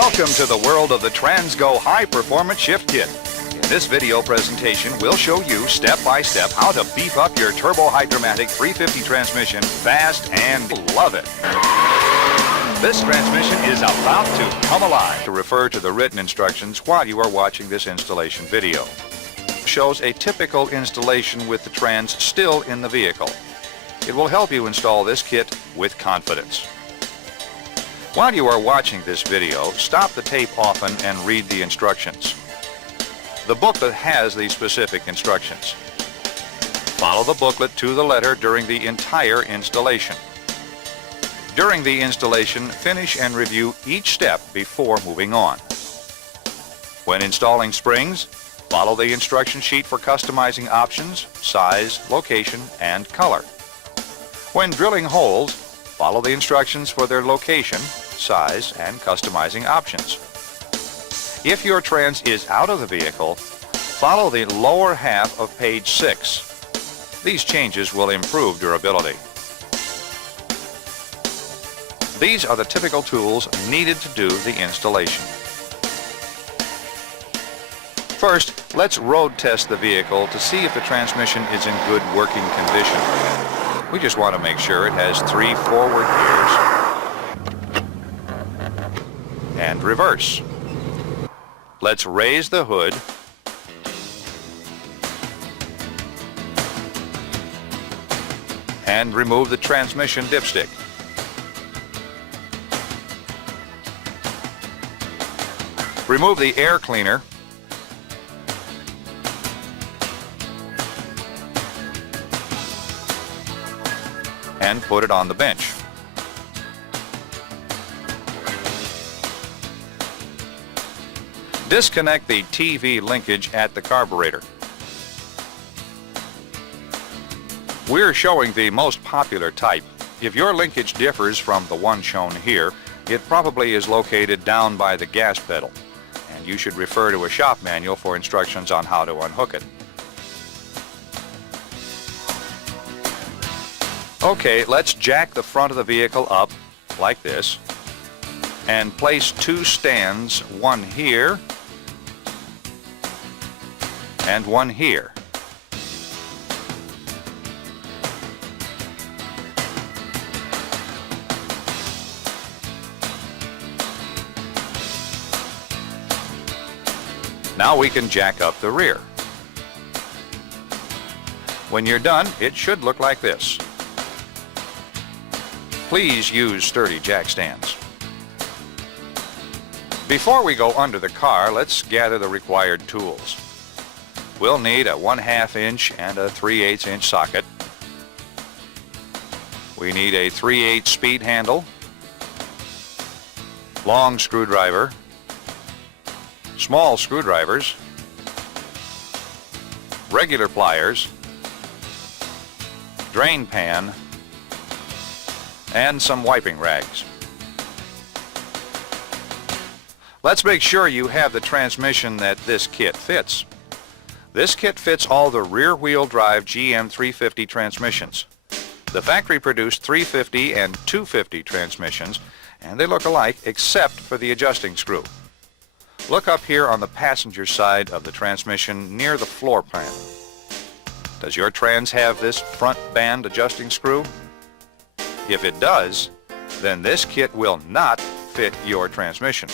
Welcome to the world of the Transgo High Performance Shift Kit. In this video presentation, we'll show you step by step how to beef up your Turbo Hydromatic 350 transmission fast and love it. This transmission is about to come alive. To refer to the written instructions while you are watching this installation video. Shows a typical installation with the trans still in the vehicle. It will help you install this kit with confidence. While you are watching this video, stop the tape often and read the instructions. The booklet has the specific instructions. Follow the booklet to the letter during the entire installation. During the installation, finish and review each step before moving on. When installing springs, follow the instruction sheet for customizing options, size, location, and color. When drilling holes, follow the instructions for their location, size, and customizing options. If your trans is out of the vehicle, follow the lower half of page 6. These changes will improve durability. These are the typical tools needed to do the installation. First, let's road test the vehicle to see if the transmission is in good working condition. We just want to make sure it has 3 forward gears and reverse. Let's raise the hood and remove the transmission dipstick. Remove the air cleaner and put it on the bench. Disconnect the TV linkage at the carburetor. We're showing the most popular type. If your linkage differs from the one shown here, it probably is located down by the gas pedal, and you should refer to a shop manual for instructions on how to unhook it. Okay, let's jack the front of the vehicle up like this and place 2 stands, one here and one here. Now we can jack up the rear. When you're done, it should look like this. Please use sturdy jack stands. Before we go under the car, let's gather the required tools. We'll need a 1/2 inch and a 3/8 inch socket. We need a 3/8 speed handle, long screwdriver, small screwdrivers, regular pliers, drain pan, and some wiping rags. Let's make sure you have the transmission that this kit fits. This kit fits all the rear-wheel drive GM 350 transmissions. The factory-produced 350 and 250 transmissions, and they look alike except for the adjusting screw. Look up here on the passenger side of the transmission near the floor pan. Does your trans have this front band adjusting screw? If it does, then this kit will not fit your transmission.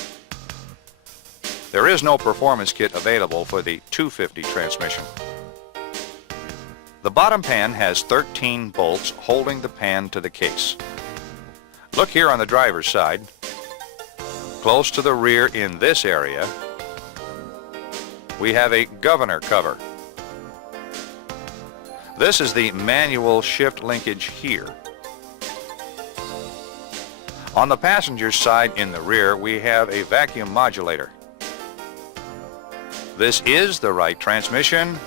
There is no performance kit available for the 250 transmission. The bottom pan has 13 bolts holding the pan to the case. Look here on the driver's side. Close to the rear in this area, we have a governor cover. This is the manual shift linkage here. On the passenger's side in the rear, we have a vacuum modulator. This is the right transmission.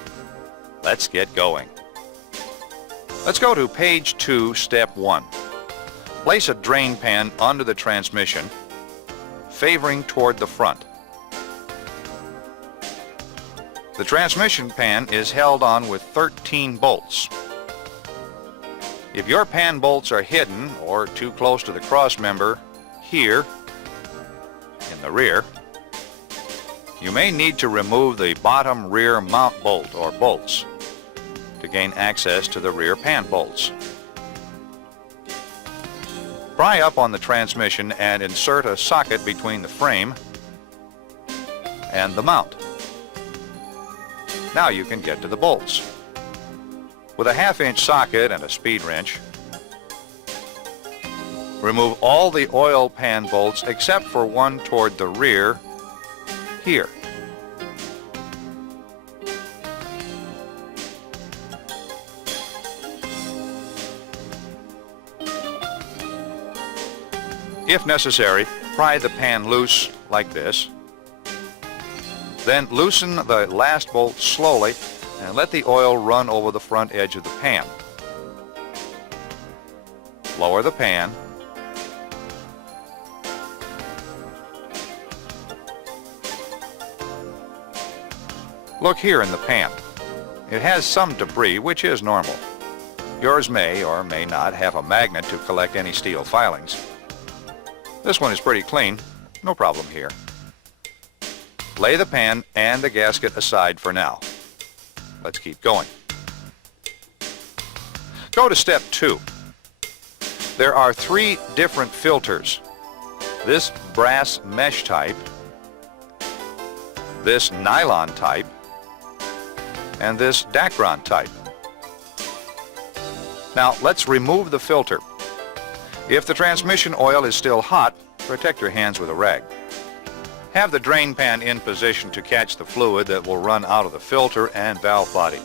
Let's get going. Let's go to page 2, step 1. Place a drain pan under the transmission, favoring toward the front. The transmission pan is held on with 13 bolts. If your pan bolts are hidden or too close to the cross member here, in the rear, you may need to remove the bottom rear mount bolt or bolts to gain access to the rear pan bolts. Pry up on the transmission and insert a socket between the frame and the mount. Now you can get to the bolts. With a 1/2-inch socket and a speed wrench, remove all the oil pan bolts except for one toward the rear here. If necessary, pry the pan loose like this. Then loosen the last bolt slowly and let the oil run over the front edge of the pan. Lower the pan. Look here in the pan. It has some debris, which is normal. Yours may or may not have a magnet to collect any steel filings. This one is pretty clean, no problem here. Lay the pan and the gasket aside for now. Let's keep going. Go to step 2. There are 3 different filters. This brass mesh type, this nylon type, and this Dacron type. Now let's remove the filter. If the transmission oil is still hot, protect your hands with a rag. Have the drain pan in position to catch the fluid that will run out of the filter and valve body.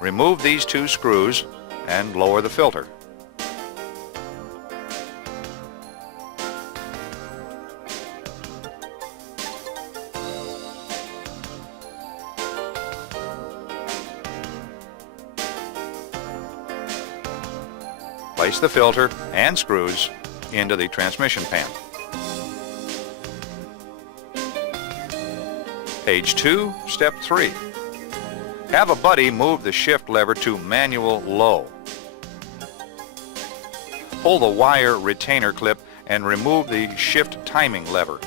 Remove these 2 screws and lower the filter. Place the filter and screws into the transmission pan. Page 2, step 3. Have a buddy move the shift lever to manual low. Pull the wire retainer clip and remove the shift timing lever.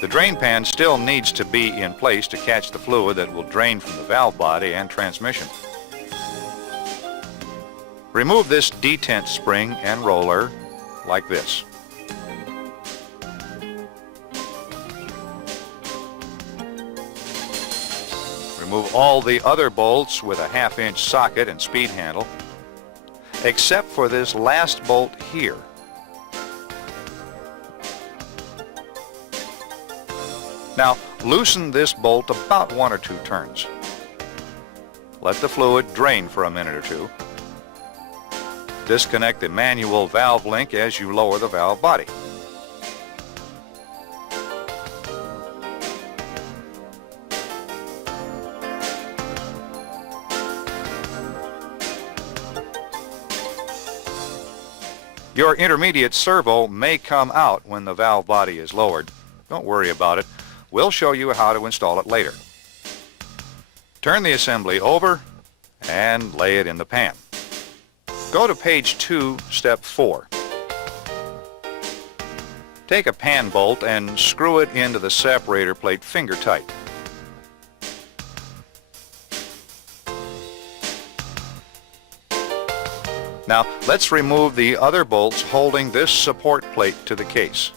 The drain pan still needs to be in place to catch the fluid that will drain from the valve body and transmission. Remove this detent spring and roller like this. Remove all the other bolts with a 1/2-inch socket and speed handle, except for this last bolt here. Now, loosen this bolt about 1 or 2 turns. Let the fluid drain for a minute or 2. Disconnect the manual valve link as you lower the valve body. Your intermediate servo may come out when the valve body is lowered. Don't worry about it. We'll show you how to install it later. Turn the assembly over and lay it in the pan. Go to page 2, step 4. Take a pan bolt and screw it into the separator plate finger tight. Now let's remove the other bolts holding this support plate to the case.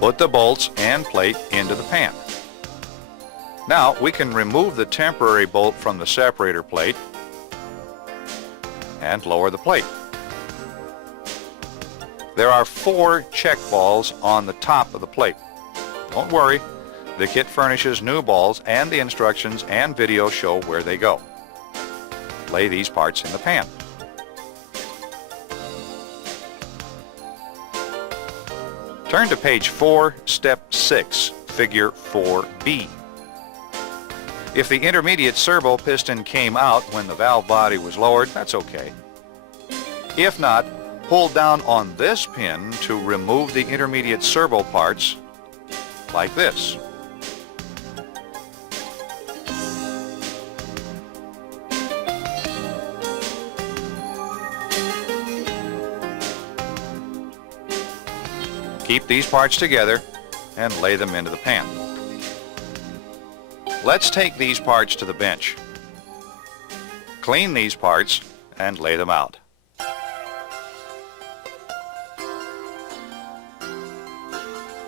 Put the bolts and plate into the pan. Now we can remove the temporary bolt from the separator plate and lower the plate. There are 4 check balls on the top of the plate. Don't worry, the kit furnishes new balls and the instructions and video show where they go. Lay these parts in the pan. Turn to page 4, step 6, figure 4B. If the intermediate servo piston came out when the valve body was lowered, that's okay. If not, pull down on this pin to remove the intermediate servo parts like this. Keep these parts together and lay them into the pan. Let's take these parts to the bench. Clean these parts and lay them out.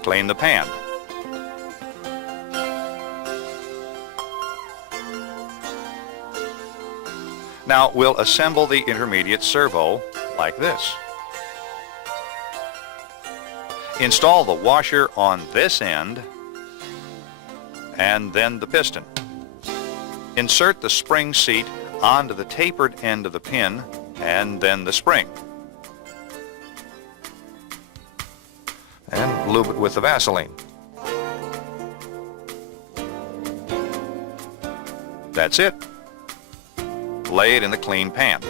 Clean the pan. Now we'll assemble the intermediate servo like this. Install the washer on this end and then the piston. Insert the spring seat onto the tapered end of the pin and then the spring. And lube it with the Vaseline. That's it. Lay it in the clean pan.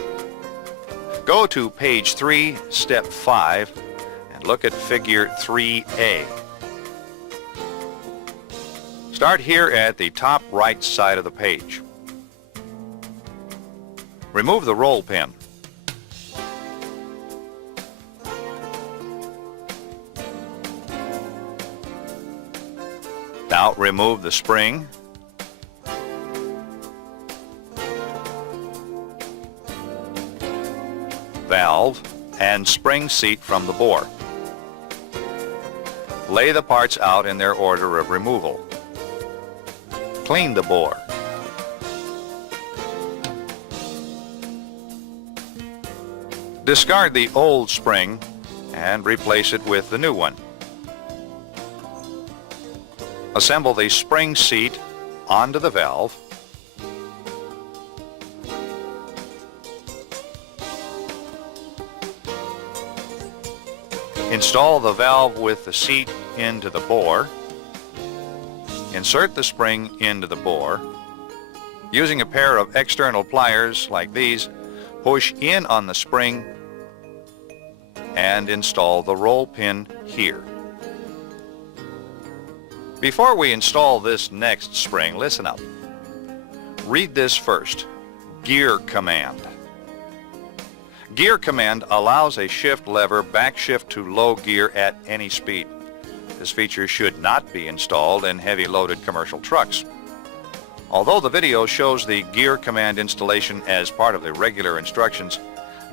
Go to page 3, step 5, and look at figure 3A. Start here at the top right side of the page. Remove the roll pin. Now remove the spring, valve, and spring seat from the bore. Lay the parts out in their order of removal. Clean the bore. Discard the old spring and replace it with the new one. Assemble the spring seat onto the valve. Install the valve with the seat into the bore. Insert the spring into the bore. Using a pair of external pliers like these, push in on the spring and install the roll pin here. Before we install this next spring, listen up. Read this first. Gear command. Gear command allows a shift lever backshift to low gear at any speed. This feature should not be installed in heavy loaded commercial trucks. Although the video shows the gear command installation as part of the regular instructions,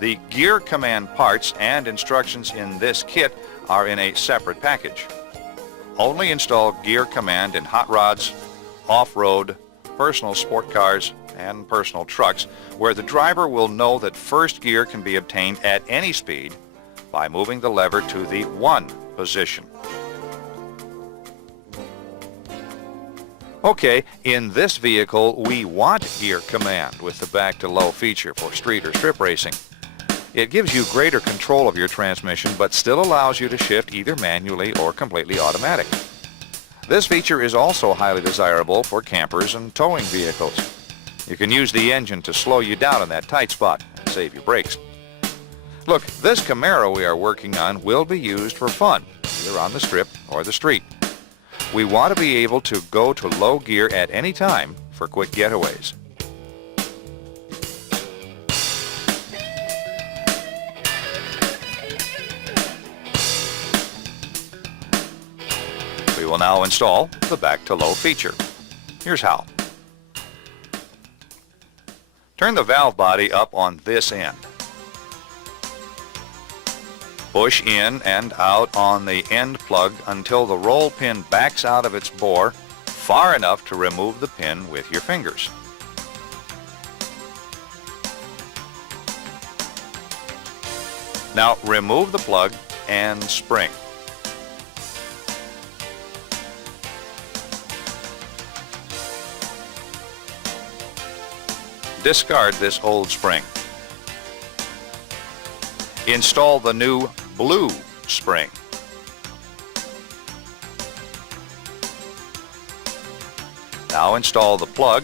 the gear command parts and instructions in this kit are in a separate package. Only install gear command in hot rods, off-road, personal sport cars, and personal trucks, where the driver will know that first gear can be obtained at any speed by moving the lever to the 1 position. Okay, in this vehicle we want gear command with the back to low feature for street or strip racing. It gives you greater control of your transmission, but still allows you to shift either manually or completely automatic. This feature is also highly desirable for campers and towing vehicles. You can use the engine to slow you down in that tight spot and save your brakes. Look, this Camaro we are working on will be used for fun, either on the strip or the street. We want to be able to go to low gear at any time for quick getaways. We will now install the back to low feature. Here's how. Turn the valve body up on this end. Push in and out on the end plug until the roll pin backs out of its bore far enough to remove the pin with your fingers. Now remove the plug and spring. Discard this old spring. Install the new blue spring. Now install the plug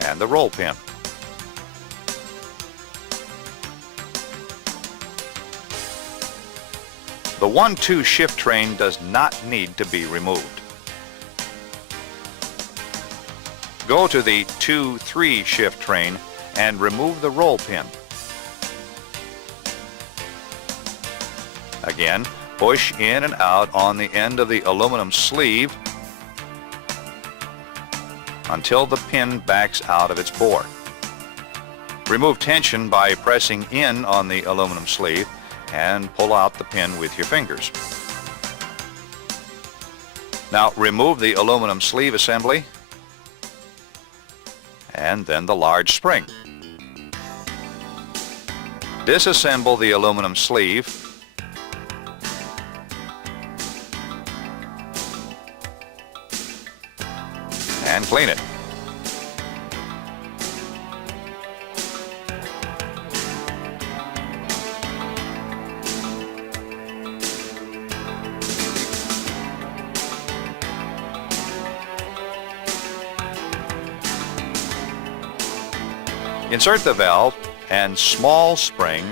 and the roll pin. The 1-2 shift train does not need to be removed. Go to the 2-3 shift train and remove the roll pin. Again, push in and out on the end of the aluminum sleeve until the pin backs out of its bore. Remove tension by pressing in on the aluminum sleeve and pull out the pin with your fingers. Now remove the aluminum sleeve assembly and then the large spring. Disassemble the aluminum sleeve and clean it. Insert the valve and small spring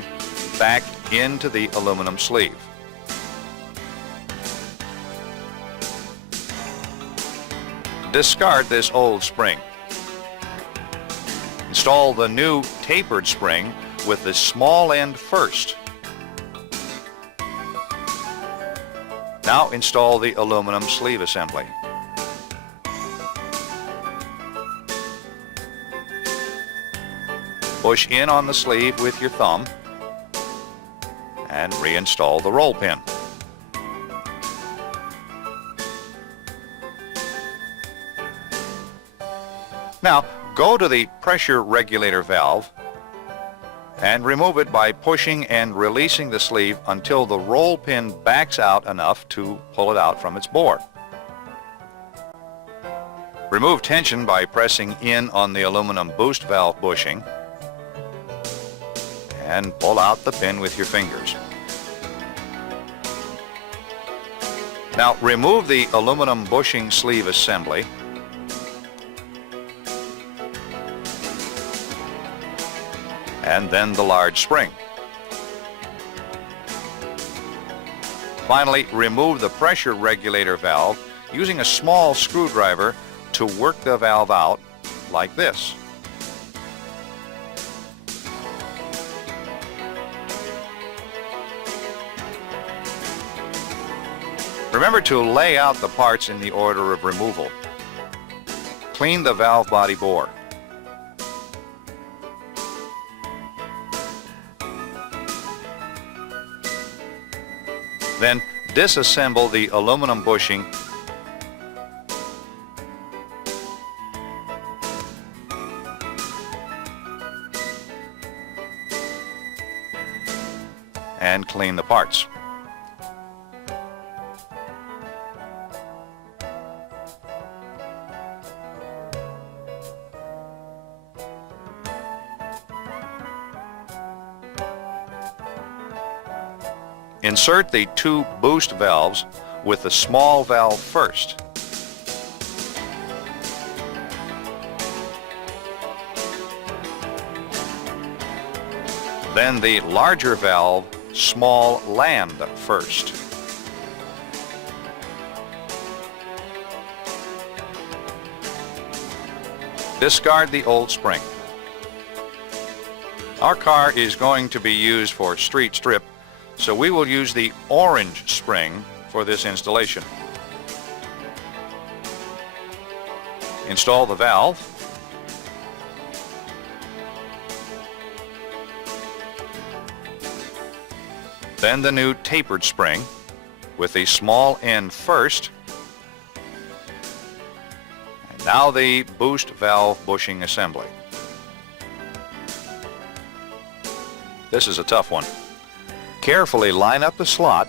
back into the aluminum sleeve. Discard this old spring. Install the new tapered spring with the small end first. Now install the aluminum sleeve assembly. Push in on the sleeve with your thumb and reinstall the roll pin. Now, go to the pressure regulator valve and remove it by pushing and releasing the sleeve until the roll pin backs out enough to pull it out from its bore. Remove tension by pressing in on the aluminum boost valve bushing and pull out the pin with your fingers. Now remove the aluminum bushing sleeve assembly and then the large spring. Finally, remove the pressure regulator valve using a small screwdriver to work the valve out like this. Remember to lay out the parts in the order of removal. Clean the valve body bore. Then disassemble the aluminum bushing and clean the parts. Insert the two boost valves with the small valve first. Then the larger valve, small land first. Discard the old spring. Our car is going to be used for street strip, so we will use the orange spring for this installation. Install the valve. Then the new tapered spring with the small end first. And now the boost valve bushing assembly. This is a tough one. Carefully line up the slot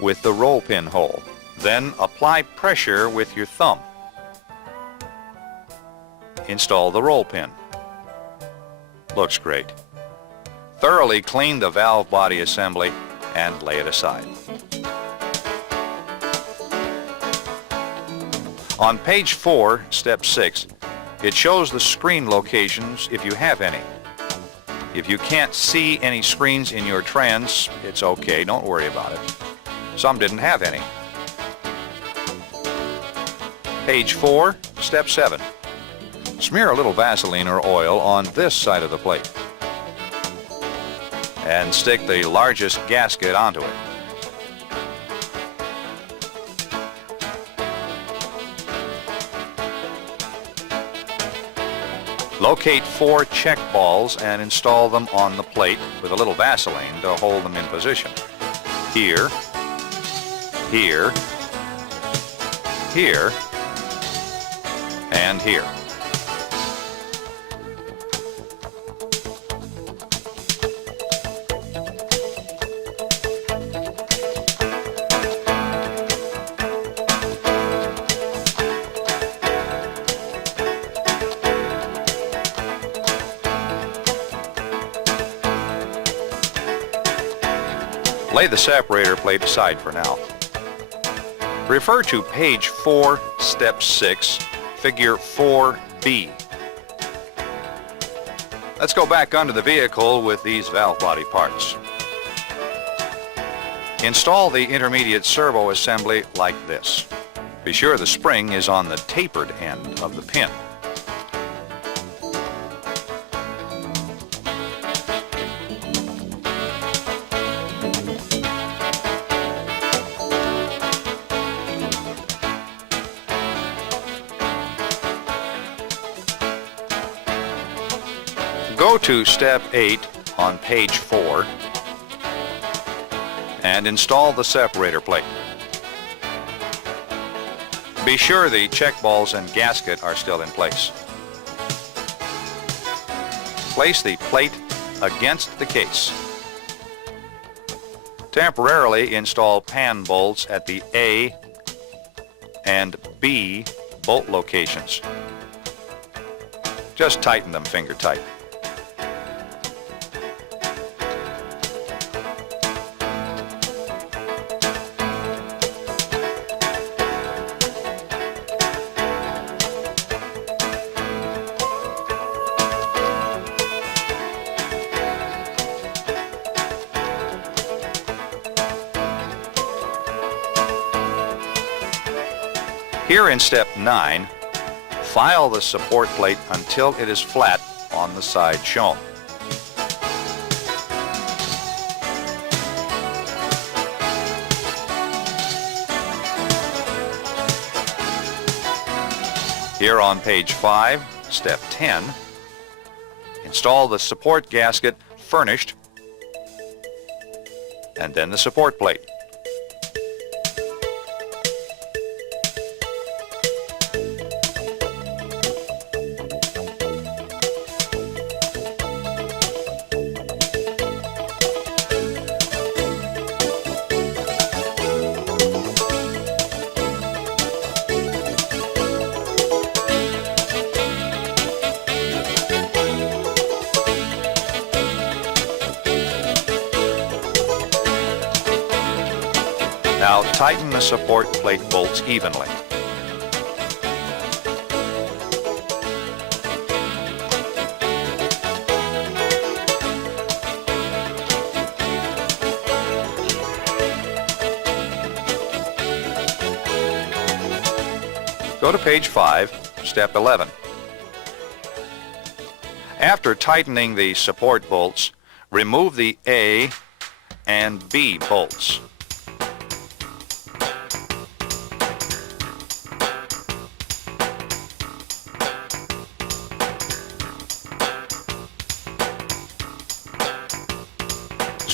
with the roll pin hole. Then apply pressure with your thumb. Install the roll pin. Looks great. Thoroughly clean the valve body assembly and lay it aside. On page 4, step 6, it shows the screen locations if you have any. If you can't see any screens in your trans, it's okay, don't worry about it. Some didn't have any. Page 4, step 7. Smear a little Vaseline or oil on this side of the plate and stick the largest gasket onto it. Locate 4 check balls and install them on the plate with a little Vaseline to hold them in position. Here, here, here, and here. Lay the separator plate aside for now. Refer to page 4, step 6, figure 4B. Let's go back under the vehicle with these valve body parts. Install the intermediate servo assembly like this. Be sure the spring is on the tapered end of the pin. Go to step 8 on page 4 and install the separator plate. Be sure the check balls and gasket are still in place. Place the plate against the case. Temporarily install pan bolts at the A and B bolt locations. Just tighten them finger tight. Here in step 9, file the support plate until it is flat on the side shown. Here on page 5, step 10, install the support gasket furnished and then the support plate. Now tighten the support plate bolts evenly. Go to page 5, step 11. After tightening the support bolts, remove the A and B bolts.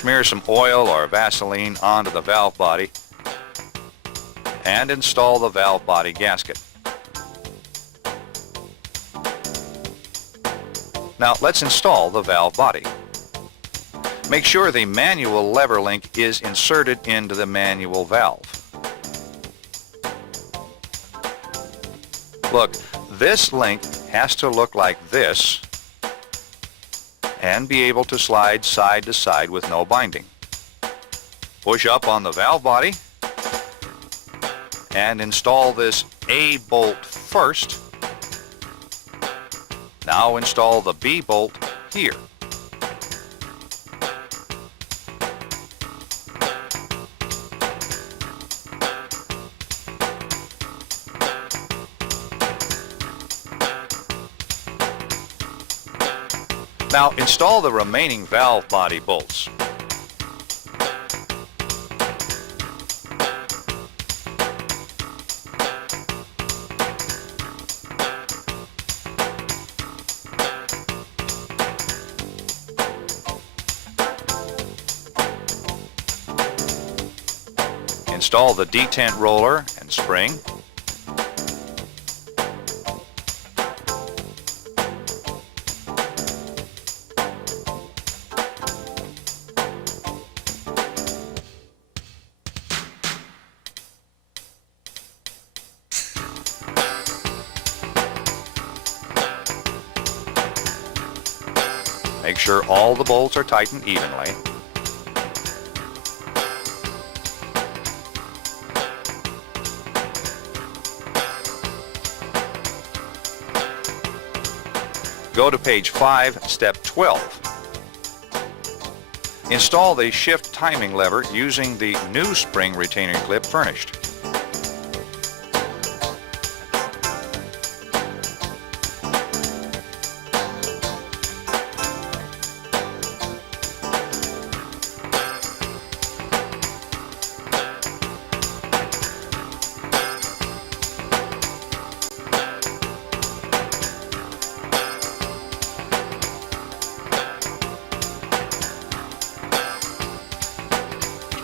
Smear some oil or Vaseline onto the valve body and install the valve body gasket. Now let's install the valve body. Make sure the manual lever link is inserted into the manual valve. Look, this link has to look like this and be able to slide side to side with no binding. Push up on the valve body and install this A bolt first. Now install the B bolt here. Now install the remaining valve body bolts. Install the detent roller and spring. Make sure all the bolts are tightened evenly. Go to page 5, step 12. Install the shift timing lever using the new spring retainer clip furnished.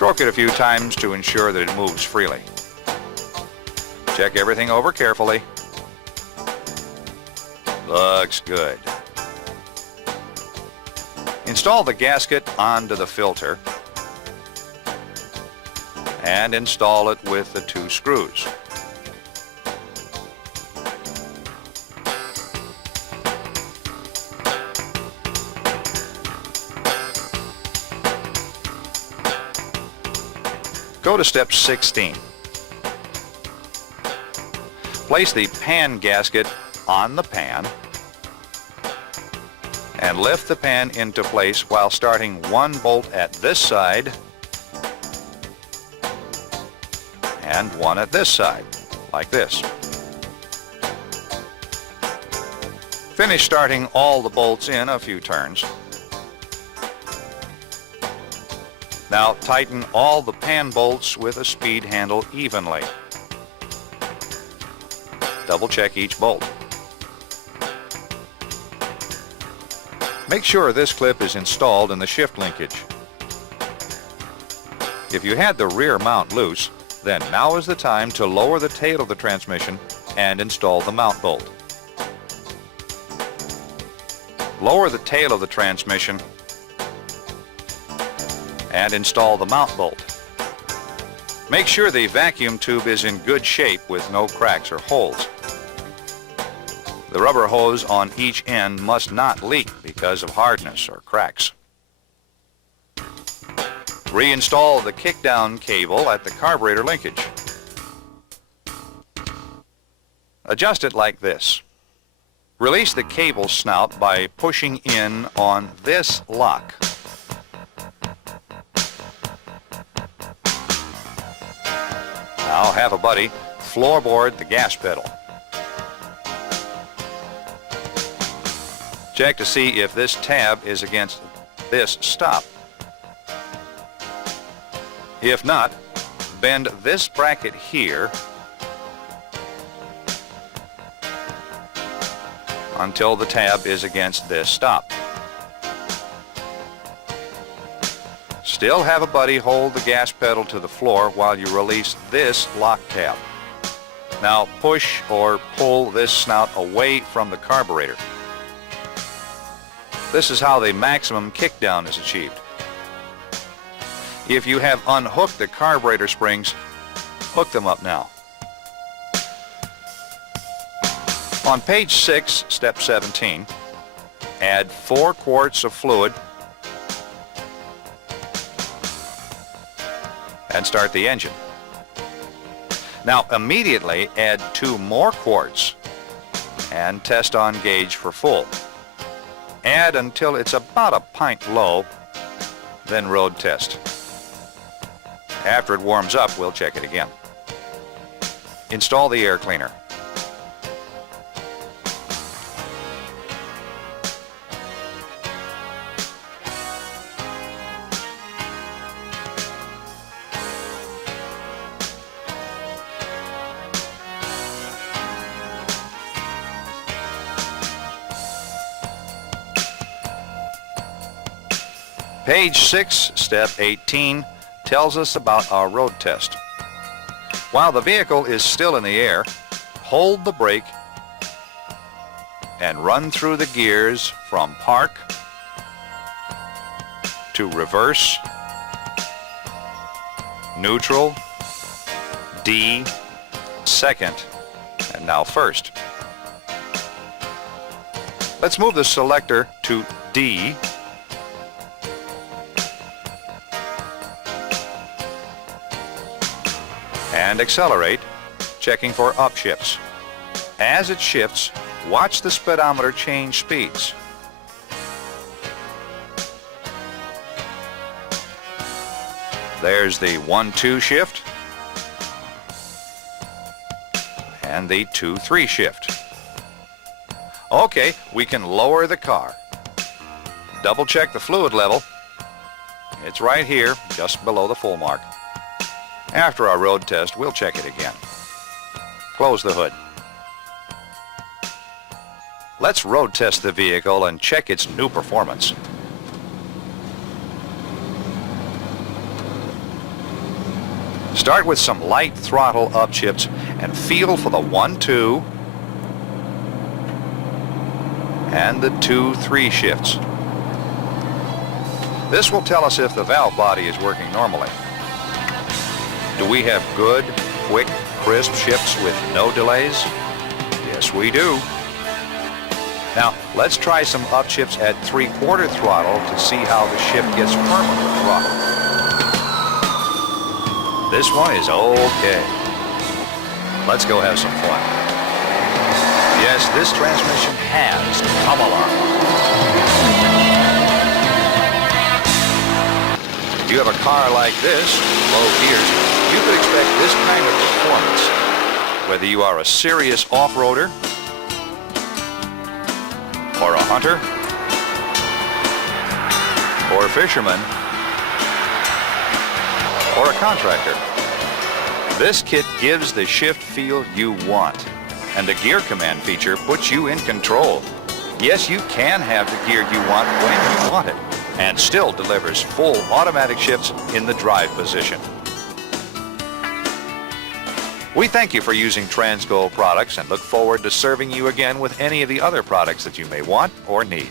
Stroke it a few times to ensure that it moves freely. Check everything over carefully. Looks good. Install the gasket onto the filter and install it with the 2 screws. Go to step 16. Place the pan gasket on the pan and lift the pan into place while starting 1 bolt at this side and 1 at this side, like this. Finish starting all the bolts in a few turns. Now tighten all the pan bolts with a speed handle evenly. Double check each bolt. Make sure this clip is installed in the shift linkage. If you had the rear mount loose, then now is the time to lower the tail of the transmission and install the mount bolt. Lower the tail of the transmission and install the mount bolt. Make sure the vacuum tube is in good shape with no cracks or holes. The rubber hose on each end must not leak because of hardness or cracks. Reinstall the kickdown cable at the carburetor linkage. Adjust it like this. Release the cable snout by pushing in on this lock. Now have a buddy floorboard the gas pedal. Check to see if this tab is against this stop. If not, bend this bracket here until the tab is against this stop. Still have a buddy hold the gas pedal to the floor while you release this lock tab. Now push or pull this snout away from the carburetor. This is how the maximum kickdown is achieved. If you have unhooked the carburetor springs, hook them up now. On page 6, step 17, add 4 quarts of fluid and start the engine. Now immediately add 2 more quarts and test on gauge for full. Add until it's about a pint low, then road test. After it warms up, we'll check it again. Install the air cleaner. Page 6, step 18, tells us about our road test. While the vehicle is still in the air, hold the brake and run through the gears from park to reverse, neutral, D, second, and now first. Let's move the selector to D and accelerate, checking for upshifts. As it shifts, watch the speedometer change speeds. There's the 1-2 shift and the 2-3 shift. Okay, we can lower the car. Double check the fluid level. It's right here, just below the full mark. After our road test, we'll check it again. Close the hood. Let's road test the vehicle and check its new performance. Start with some light throttle upshifts and feel for the 1-2 and the 2-3 shifts. This will tell us if the valve body is working normally. Do we have good, quick, crisp shifts with no delays? Yes, we do. Now, let's try some upshifts at 3/4 throttle to see how the shift gets firmer with throttle. This one is okay. Let's go have some fun. Yes, this transmission has come along. If you have a car like this, low gears, you could expect this kind of performance. Whether you are a serious off-roader, or a hunter, or a fisherman, or a contractor, this kit gives the shift feel you want, and the Gear Command feature puts you in control. Yes, you can have the gear you want when you want it, and still delivers full automatic shifts in the drive position. We thank you for using Transgo products and look forward to serving you again with any of the other products that you may want or need.